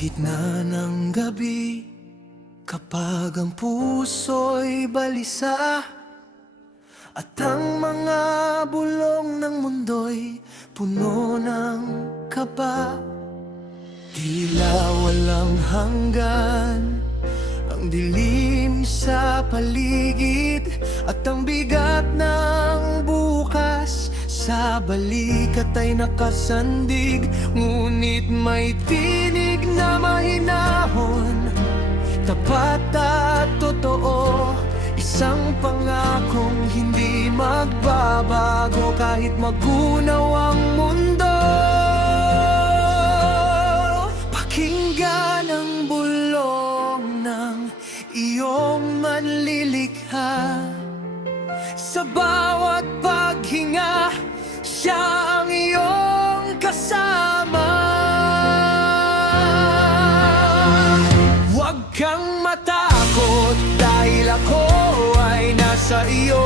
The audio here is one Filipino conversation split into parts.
gitna ng gabi, kapag ang puso'y balisa at ang mga bulong ng mundo'y puno ng kaba, tila walang hanggan ang dilim sa paligid at ang bigat ng bukas sa balikat ay nakasandig. Ngunit may tinig na mahinahon, tapat at totoo, isang pangakong hindi magbabago kahit magunaw ang mundo. Pakinggan ang bulong ng iyong manlilikha, sa bawat paghinga siya ang iyong kasama. Huwag kang matakot dahil ako ay nasa iyo.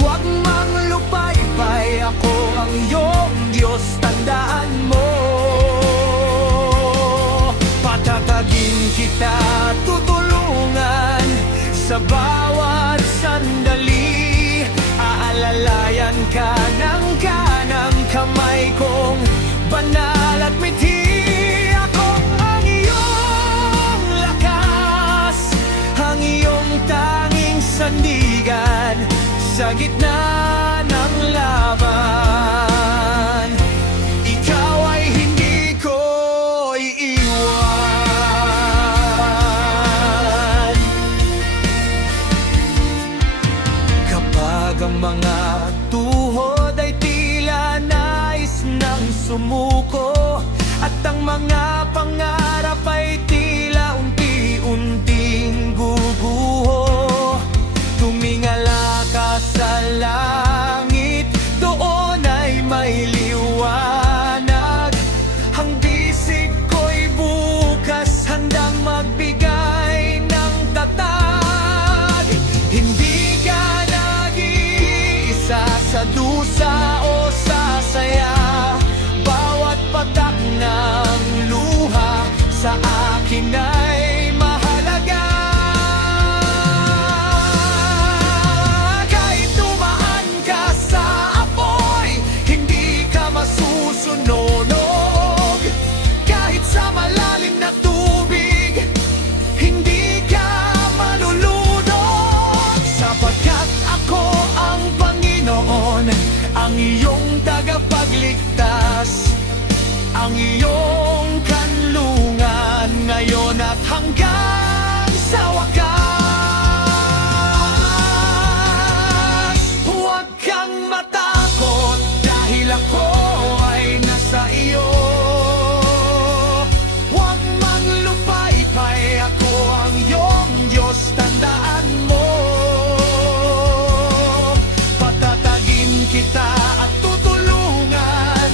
Huwag mang lupaypay, ako ang iyong Diyos, tandaan mo. Patatagin kita, tutulungan sa bawat sandali. Aalalayan ka ng kanang kamay kong banal at mithi. Ako ang iyong lakas, ang iyong tanging sandigan sa gitna ng laban. Ikaw ay hindi ko iiwan. Kapag ang mga tuhod ay tila nais nang sumuko at ang mga pangarap ay tila unti-unting guguho, tumingala ka sa langit, doon ay may liwanag. Ang bisig ko'y bukas, handang magbigay ng tatag. Hindi ka nag-iisa sa dusa o sa saya, bawat patak ng luha sa akin ay mahalaga. Kahit dumaan ka sa apoy, hindi ka masusunog. Kahit sa malalim na tubig, hindi ka malulunod. Sapagkat ako ang Panginoon, ang iyong tagapagligtas, ang iyong kanlungan ngayon at hanggang sa wakas. Huwag kang matakot dahil ako ay nasa iyo. Huwag mang lupaypay, ako ang iyong Diyos, tandaan mo. Patatagin kita at tutulungan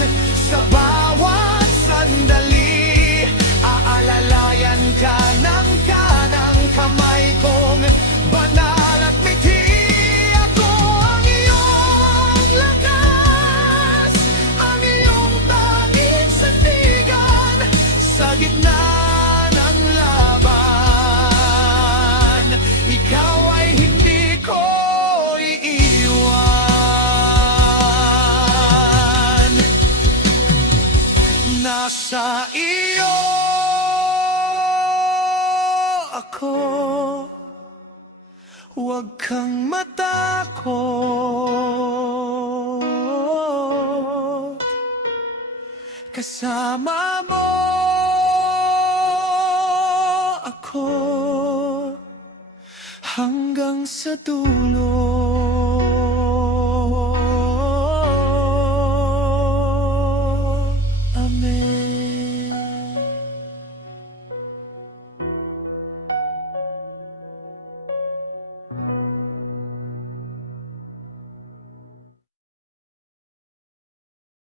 sa bawat sandali. Aalalayan ka ng kanang kamay kong banal at mithi. Ako ang iyong lakas, ang iyong tanging sandigan sa gitna ng laban. Ikaw ay hindi ko iiwan. Nasa iyo ako, huwag kang matakot. Kasama mo ako hanggang sa dulo.